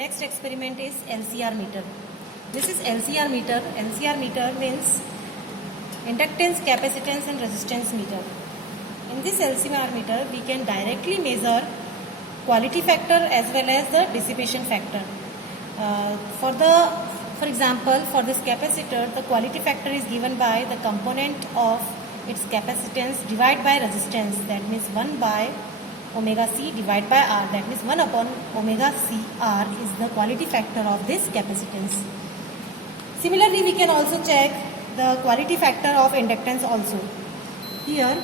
Next experiment is LCR meter. This is LCR meter. LCR meter means inductance, capacitance and resistance meter. In this LCR meter, we can directly measure quality factor as well as the dissipation factor. For example, for this capacitor, the quality factor is given by the component of its capacitance divided by resistance. That means 1 by omega C divided by R. That means 1 upon omega C R is the quality factor of this capacitance. Similarly, we can also check the quality factor of inductance also. Here,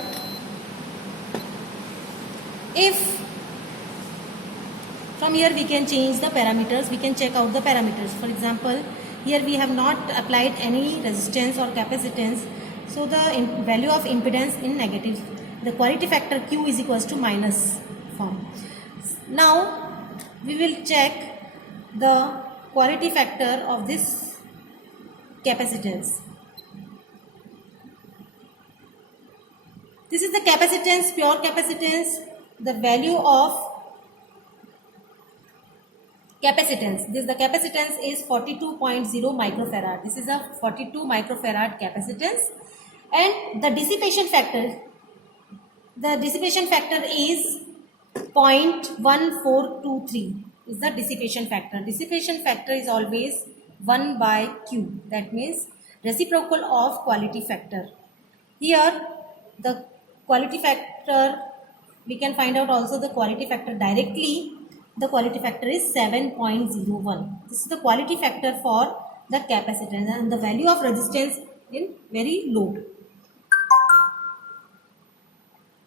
from here we can change the parameters, we can check out the parameters. For example, here we have not applied any resistance or capacitance, so the value of impedance in negative. The quality factor Q is equals to minus form. Now, we will check the quality factor of this capacitance. This is the capacitance, pure capacitance, the value of capacitance. The capacitance is 42.0 microfarad. This is a 42 microfarad capacitance. And the dissipation factor is 0.1423 is the dissipation factor. Dissipation factor is always 1 by Q. That means reciprocal of quality factor. Here the quality factor, we can find out also the quality factor directly. The quality factor is 7.01. This is the quality factor for the capacitance, and the value of resistance in very low.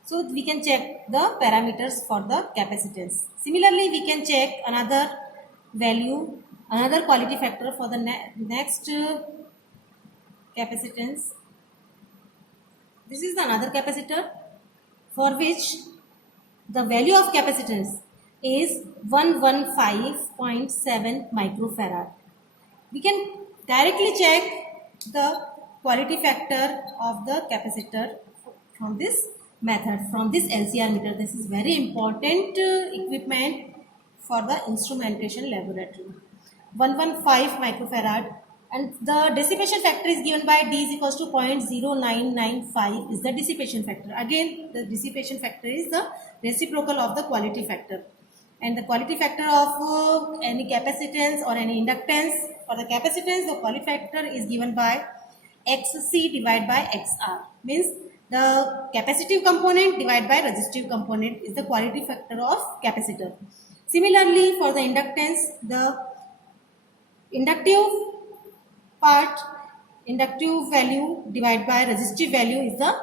So we can check the parameters for the capacitance. Similarly, we can check another value, another quality factor for the next capacitance. This is another capacitor for which the value of capacitance is 115.7 microfarad. We can directly check the quality factor of the capacitor from this method, from this LCR meter. This is very important equipment for the instrumentation laboratory. 115 microfarad, and the dissipation factor is given by D is equals to 0.0995 is the dissipation factor. Again, the dissipation factor is the reciprocal of the quality factor. And the quality factor of any capacitance or any inductance, for the capacitance, the quality factor is given by XC divided by XR. Means the capacitive component divided by resistive component is the quality factor of capacitor. Similarly, for the inductance, the inductive value divided by resistive value is the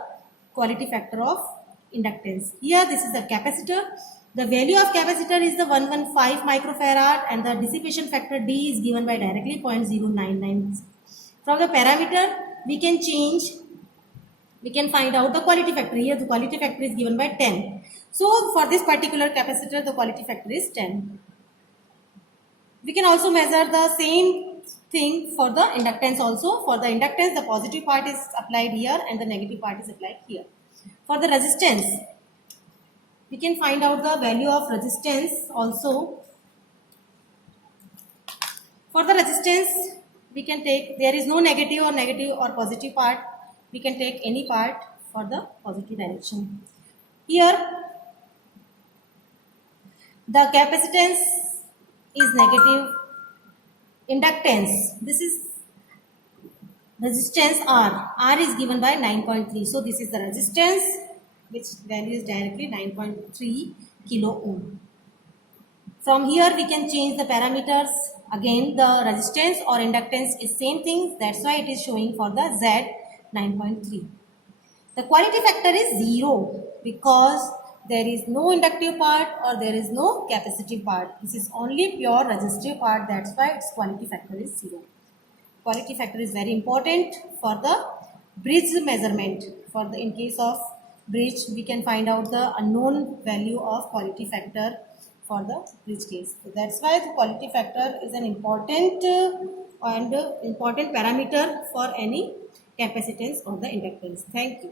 quality factor of inductance. Here, this is the capacitor. The value of capacitor is the 115 microfarad, and the dissipation factor D is given by directly 0.099. From the parameter, we can find out the quality factor. Here the quality factor is given by 10. So for this particular capacitor, the quality factor is 10. We can also measure the same thing for the inductance also. For the inductance, the positive part is applied here and the negative part is applied here. For the resistance, we can find out the value of resistance also. For the resistance, we can take, there is no negative or positive part. We can take any part for the positive direction. Here, the capacitance is negative. Inductance, this is resistance R. R is given by 9.3. So this is the resistance, which value is directly 9.3 kilo ohm. From here we can change the parameters. Again, the resistance or inductance is same thing. That's why it is showing for the Z 9.3. The quality factor is 0 because there is no inductive part or there is no capacitive part. This is only pure resistive part. That's why its quality factor is 0. Quality factor is very important for the bridge measurement. In case of bridge, we can find out the unknown value of quality factor for the bridge case. So that's why the quality factor is an important parameter for any capacitance or the inductance. Thank you.